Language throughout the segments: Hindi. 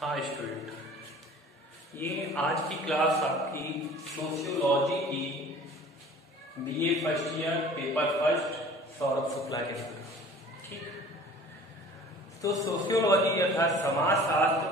हाँ स्टूडेंट, ये आज की क्लास आपकी सोशियोलॉजी की BA first year paper first Saurabh Shukla के साथ। ठीक, तो सोशियोलॉजी अर्थात समाजशास्त्र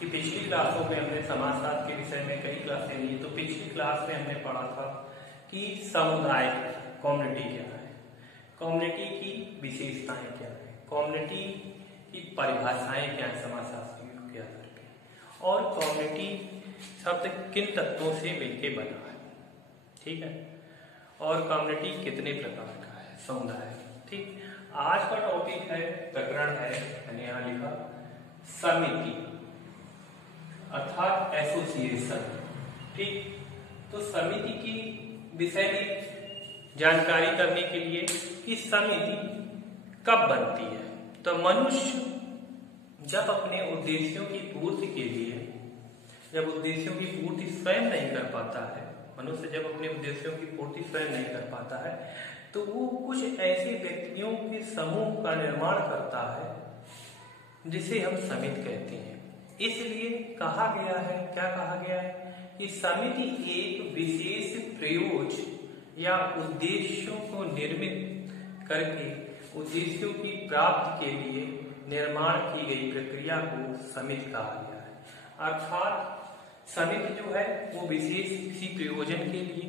की पिछली क्लासों में हमने समाजशास्त्र के विषय में कई क्लासें ली। तो पिछली क्लास में हमने पढ़ा था कि समुदाय कम्युनिटी क्या है, कम्युनिटी की विशेषताएं क्या है, कम्युनिटी की परिभाषाएं क्या है समाजशास्त्रियों के आधार पे, और कम्युनिटी शब्द किन तत्वों से मिलकर बना है। ठीक है, और कम्युनिटी कितने प्रकार का है, समुदाय। ठीक, आज का टॉपिक है, प्रकरण है, मैंने यहाँ लिखा समिति अर्थात एसोसिएशन। ठीक, तो समिति की विषय में जानकारी करने के लिए कि समिति कब बनती है। तो मनुष्य जब अपने उद्देश्यों की पूर्ति के लिए, जब उद्देश्यों की पूर्ति स्वयं नहीं कर पाता है, मनुष्य जब अपने उद्देश्यों की पूर्ति स्वयं नहीं कर पाता है, तो वो कुछ ऐसे व्यक्तियों के समूह का निर्माण करता है जिसे हम समिति कहते हैं। इसलिए कहा गया है, क्या कहा गया है कि समिति एक विशेष प्रयोजन या उद्देश्यों को निर्मित करके उद्देश्यों की प्राप्ति के लिए निर्माण की गई प्रक्रिया को समिति कहा गया है। अर्थात समिति जो है वो विशेष किसी प्रयोजन के लिए,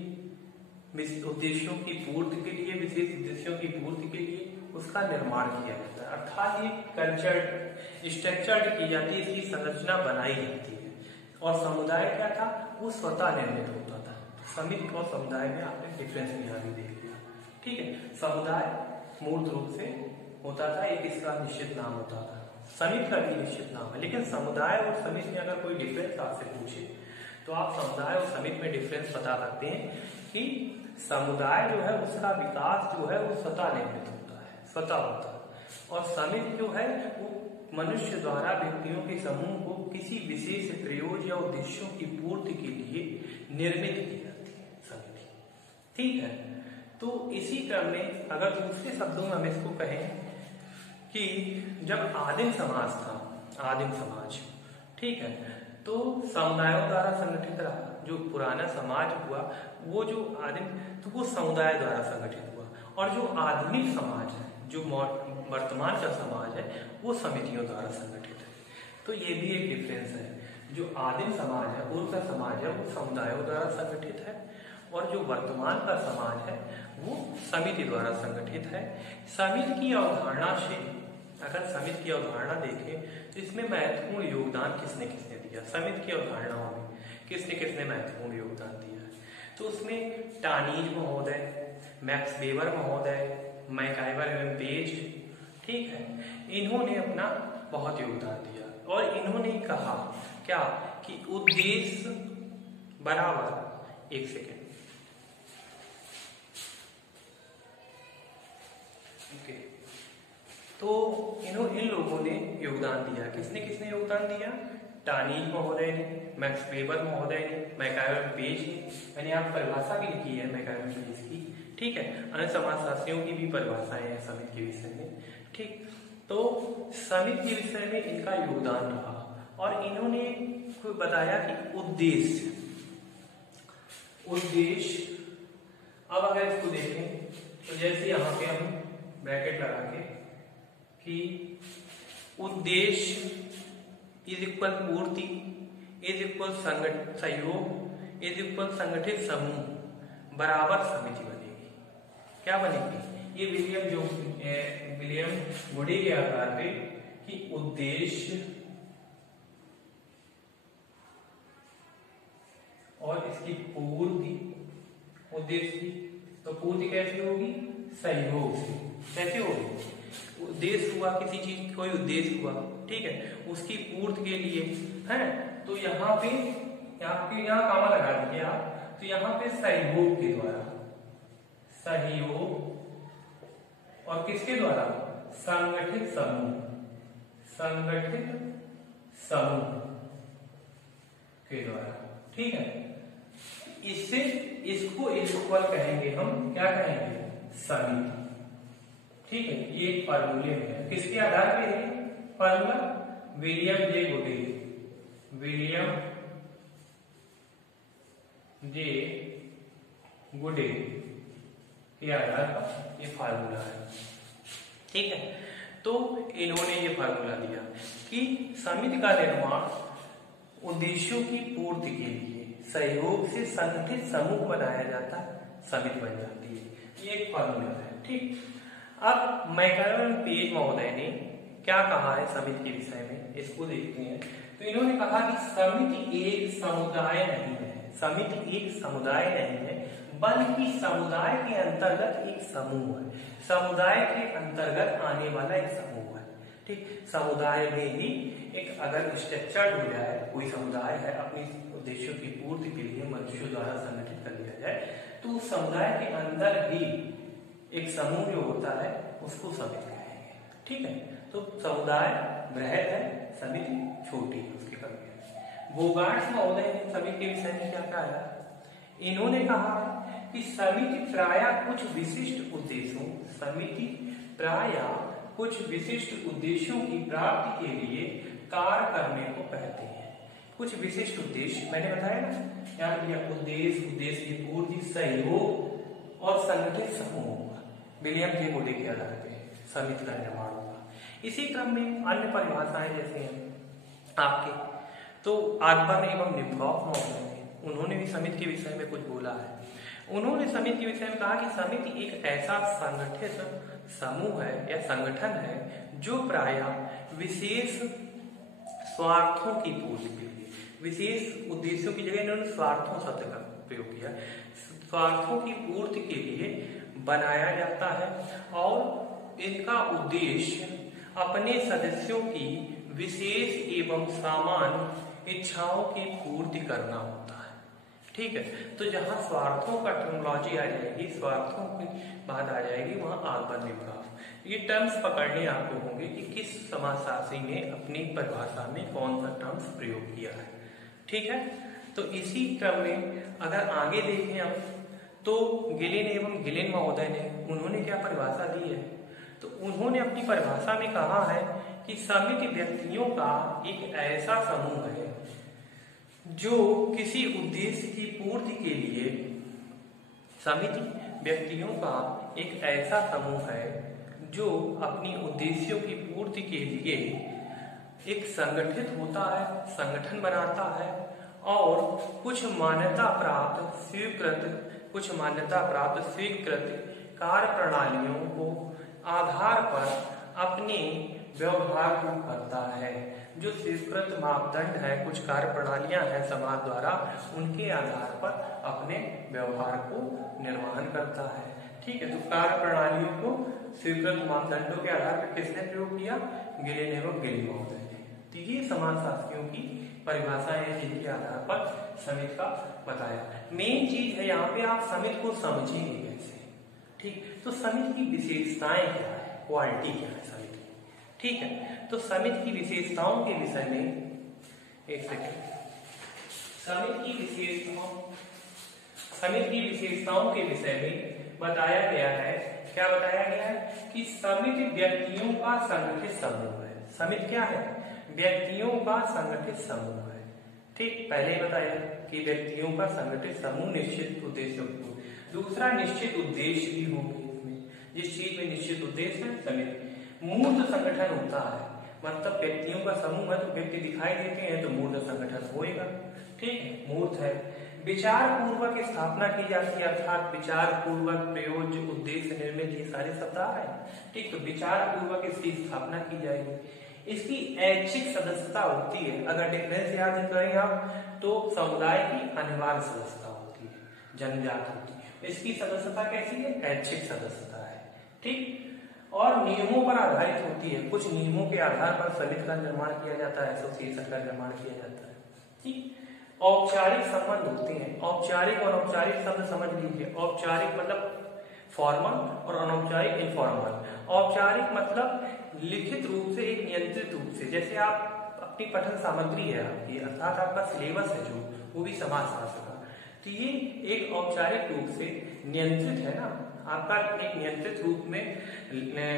उद्देश्यों की पूर्ति के लिए, विशेष उद्देश्यों की पूर्ति के लिए उसका निर्माण किया जाता है। अर्थात ये कल्चर स्ट्रक्चर्ड की जाती है, इसकी संरचना बनाई जाती है। और समुदाय क्या था, वो स्वतः निर्मित होता था। समिति और समुदाय में आपने डिफरेंस यहाँ भी देख लिया। ठीक है, समुदाय मूल रूप से होता था, एक इसका निश्चित नाम होता था, समिति का भी निश्चित नाम है। लेकिन समुदाय और समिति में अगर कोई डिफरेंस आपसे पूछे तो आप समुदाय और समिति में डिफरेंस बता सकते हैं कि समुदाय जो है उसका विकास जो है वो स्वतः निर्मित होता है, स्वतः होता है, और समिति जो है वो मनुष्य द्वारा व्यक्तियों के समूह को किसी विशेष प्रयोजन या उद्देश्यों की पूर्ति के लिए निर्मित की जाती है समिति। ठीक है, तो इसी क्रम में अगर दूसरे शब्दों में हम इसको कहें कि जब आदिम समाज था, आदिम समाज, ठीक है, तो समुदायों द्वारा संगठित रहा। जो पुराना समाज हुआ वो जो आदिम, तो वो समुदाय द्वारा संगठित हुआ, और जो आधुनिक समाज है, जो वर्तमान का समाज है, वो समितियों द्वारा संगठित है। तो ये भी एक डिफरेंस है। जो आदिम समाज है, पूर्व का समाज है, वो समुदायों द्वारा संगठित है, और जो वर्तमान का समाज है वो समिति द्वारा संगठित है। समिति की अवधारणा से, अगर समिति की अवधारणा देखें तो इसमें महत्वपूर्ण योगदान किसने किसने दिया, समिति की अवधारणाओं में किसने किसने महत्वपूर्ण योगदान दिया है। तो उसमें टानीज महोदय, मैक्स वेबर महोदय, मैकाइवर एवं पेज, ठीक है, इन्होंने अपना बहुत योगदान दिया। और इन्होंने कहा क्या कि उद्देश्य बराबर, एक सेकेंड, ओके, तो इन लोगों ने योगदान दिया। किसने किसने योगदान दिया, टानीज महोदय ने, मैक्स वेबर महोदय ने, मैकाइवर पेज ने। मैंने यहाँ परिभाषा भी लिखी है मैकाइवर पेज की। ठीक है, अन्य समाजशास्त्रियों की भी परिभाषाएं हैं समिति के विषय में। ठीक, तो समिति के विषय में इनका योगदान रहा, और इन्होंने बताया कि उद्देश्य, अब अगर इसको देखें तो जैसे यहाँ पे हम ब्रैकेट लगा के कि उद्देश्य इज इक्वल पूर्ति इज इक्वल सहयोग इज इक्वल संगठित समूह बराबर समिति बनेगी। क्या बनेगी, ये विलियम गुडी के आधार पे कि उद्देश्य और इसकी पूर्ति, उद्देश्य की तो पूर्ति कैसे होगी, सहयोग से। कैसे होगी, उद्देश्य हुआ किसी चीज, कोई उद्देश्य हुआ, ठीक है, उसकी पूर्ति के लिए है, तो यहाँ पे यहाँ कामा लगा दीजिए आप, तो यहाँ पे सहयोग के द्वारा, सहयोग, और किसके द्वारा, संगठित समूह के द्वारा। ठीक है, इससे इसको इक्वल कहेंगे हम, क्या कहेंगे, समिति। ठीक है, ये एक फार्मूले में है, किसके आधार पे है फार्मूला, विलियम जे गुडी विलियम जे गुडे के आधार पर ये फार्मूला है। ठीक है, तो इन्होंने ये फार्मूला दिया कि समिति का निर्माण उद्देश्यों की पूर्ति के लिए सहयोग से संगठित समूह बनाया जाता है, समिति बन जाती है। ये एक फार्मूला है। ठीक, अब मैकलन पेज महोदय ने क्या कहा है समिति के विषय में, इसको देखते हैं। तो इन्होंने कहा कि समिति एक समुदाय नहीं है, समिति एक समुदाय नहीं है, बल्कि समुदाय के अंतर्गत एक समूह है, समुदाय के अंतर्गत आने वाला एक समूह है। ठीक, समुदाय में ही एक अगर स्ट्रक्चर हो जाए, कोई समुदाय है, अपनी उद्देश्यों की पूर्ति के लिए मनुष्यों द्वारा संगठित कर लिया जाए, तो उस समुदाय के अंदर ही एक समूह जो होता है उसको समिति कहेंगे। ठीक है, तो समुदाय बृहद है, समिति छोटी है, उसके कमी। बोगार्ड्स महोदय ने समिति के विषय में क्या कहा है? इन्होंने कहा कि समिति प्रायः कुछ विशिष्ट उद्देश्यों, समिति प्रायः कुछ विशिष्ट उद्देश्यों की प्राप्ति के लिए कार्य करने को कहते हैं। कुछ विशिष्ट उद्देश्य मैंने बताया ना, क्या किया? उद्देश्य की पूर्ति, सहयोग और संगठित समूह होगा। विलियम जे गुडे के आधार पर समिति का निर्माण होगा। इसी क्रम में अन्य परिभाषाएं जैसे हैं आपके, तो आर्बन एवं निम्बॉफ महोदय ने, उन्होंने भी समिति के विषय में कुछ बोला है। उन्होंने समिति के विषय में कहा कि समिति एक ऐसा संगठित समूह है या संगठन है जो प्रायः विशेष स्वार्थों की पूर्ति के लिए, विशेष उद्देश्यों की जगह इन्होंने स्वार्थों शब्द का प्रयोग किया, स्वार्थों की पूर्ति के लिए बनाया जाता है और इनका उद्देश्य अपने सदस्यों की विशेष एवं सामान्य इच्छाओं की पूर्ति करना होता है। ठीक है, तो जहां स्वार्थों का टर्मिनोलॉजी आ जाएगी, स्वार्थों की बात आ जाएगी, वहां आर्बन निम्बॉफ। ये टर्म्स पकड़ने आपको होंगे कि किस समाजशास्त्री ने अपनी परिभाषा में कौन सा टर्म्स प्रयोग किया है। ठीक है, तो इसी क्रम में अगर आगे देखें अब, तो गिलिन एवं गिलिन महोदय ने, उन्होंने क्या परिभाषा दी है? तो उन्होंने अपनी परिभाषा में कहा है कि समिति व्यक्तियों का एक ऐसा समूह है जो किसी उद्देश्य की पूर्ति के लिए, समिति व्यक्तियों का एक ऐसा समूह है जो अपनी उद्देश्यों की पूर्ति के लिए एक संगठित होता है, संगठन बनाता है और कुछ मान्यता प्राप्त स्वीकृत कार्य प्रणालियों को आधार पर अपने व्यवहार को करता है। जो स्वीकृत मापदंड है, कुछ कार्य प्रणालियां हैं समाज द्वारा, उनके आधार पर अपने व्यवहार को निर्वहन करता है। ठीक है, तो कार्य प्रणालियों को स्वीकृत मापदंडों के आधार पर किसने प्रयोग किया? गिलिन एवं गिलिन महोदय ने। तो ये समाजशास्त्रियों की परिभाषाएं हैं जिनके आधार पर समिति का बताया। मेन चीज है यहाँ पे, आप समिति को समझेंगे कैसे। ठीक, तो समिति की विशेषताएं क्या है, क्वालिटी क्या है समिति की। ठीक है, तो समिति की विशेषताओं के विषय में एक सेकंड, समिति की विशेषताओं के विषय में बताया गया है। क्या बताया गया है? कि समिति व्यक्तियों का संगठित समूह है। समिति क्या है? व्यक्तियों का संगठित समूह है। ठीक, पहले ही बताया कि व्यक्तियों का संगठित समूह निश्चित उद्देश्यों को, दूसरा निश्चित उद्देश्य भी होंगे इसमें, जिस चीज में निश्चित उद्देश्य है समिति। मूर्त संगठन होता है, मतलब व्यक्तियों का समूह है तो व्यक्ति दिखाई देते हैं तो मूर्त संगठन होएगा। ठीक है, मूर्त है। विचार पूर्वक स्थापना की जाती है, अर्थात विचार पूर्वक, प्रयोज्य, उद्देश्य, निर्मित, ये सारे शब्द आ रहे हैं। ठीक, तो विचार पूर्वक इसकी स्थापना की जाएगी। इसकी ऐच्छिक सदस्यता होती है। अगर डिफरेंस याद करें आप, तो समुदाय की अनिवार्य सदस्यता होती है, जन्मजात होती है। इसकी सदस्यता कैसी है? ऐच्छिक सदस्यता है। ठीक, और नियमों पर आधारित होती है। कुछ नियमों के आधार पर समिति का निर्माण किया जाता है, एसोसिएशन का निर्माण किया जाता है। ठीक, औपचारिक संबंध होते हैं। औपचारिक और अनौपचारिक शब्द समझ लीजिए। औपचारिक मतलब फॉर्मल और अनौपचारिक इनफॉर्मल। औपचारिक मतलब लिखित रूप से, एक नियंत्रित रूप से, जैसे आप अपनी पठन सामग्री है आपकी, अर्थात आपका सिलेबस है जो, वो भी समाजशास्त्र का, तो ये एक औपचारिक रूप से नियंत्रित है ना, आपका एक नियंत्रित रूप में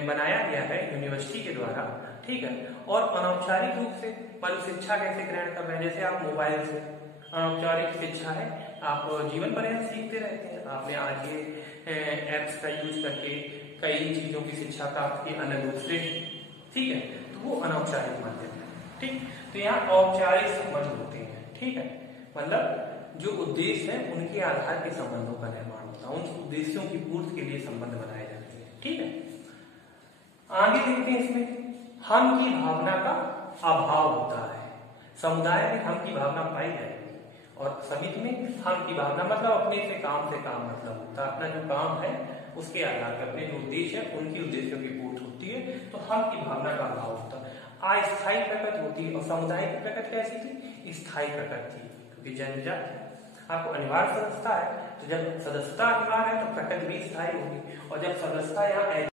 बनाया गया है यूनिवर्सिटी के द्वारा, ठीक है। और अनौपचारिक रूप से मानो शिक्षा कैसे ग्रहण कर रहे हैं, जैसे आप मोबाइल से अनौपचारिक शिक्षा है, आप जीवन पर्यंत सीखते रहते हैं। आपने आज ये एप्स का यूज करके कई चीजों की शिक्षा प्राप्त की अन्य रूप से, ठीक है, तो वो अनौपचारिक माध्यम है, ठीक। तो यहाँ औपचारिक संबंध होते हैं, ठीक है, मतलब जो उद्देश्य है उनके आधार के संबंधों का निर्माण होता है, उन उद्देश्यों की पूर्ति के लिए संबंध बनाए जाते हैं, ठीक है। आगे देखते हैं इसमें हम की भावना का अभाव होता है। समुदाय में हम की भावना पाई जाएगी और समिति में हम की भावना मतलब अपने से काम मतलब होता है, अपना जो काम है उसके आधार पर अपने जो उद्देश्य है उनकी उद्देश्यों की पूर्ति होती है, तो हम की भावना का अभाव होता है। अस्थायी प्रकट होती है और समुदाय की प्रकट कैसी थी, स्थायी प्रकट थी, क्योंकि जनजाति आपको अनिवार्य सदस्यता है, तो जब सदस्यता अनिवार्य है तो प्रकट भी स्थायी होगी, और जब सदस्यता यहाँ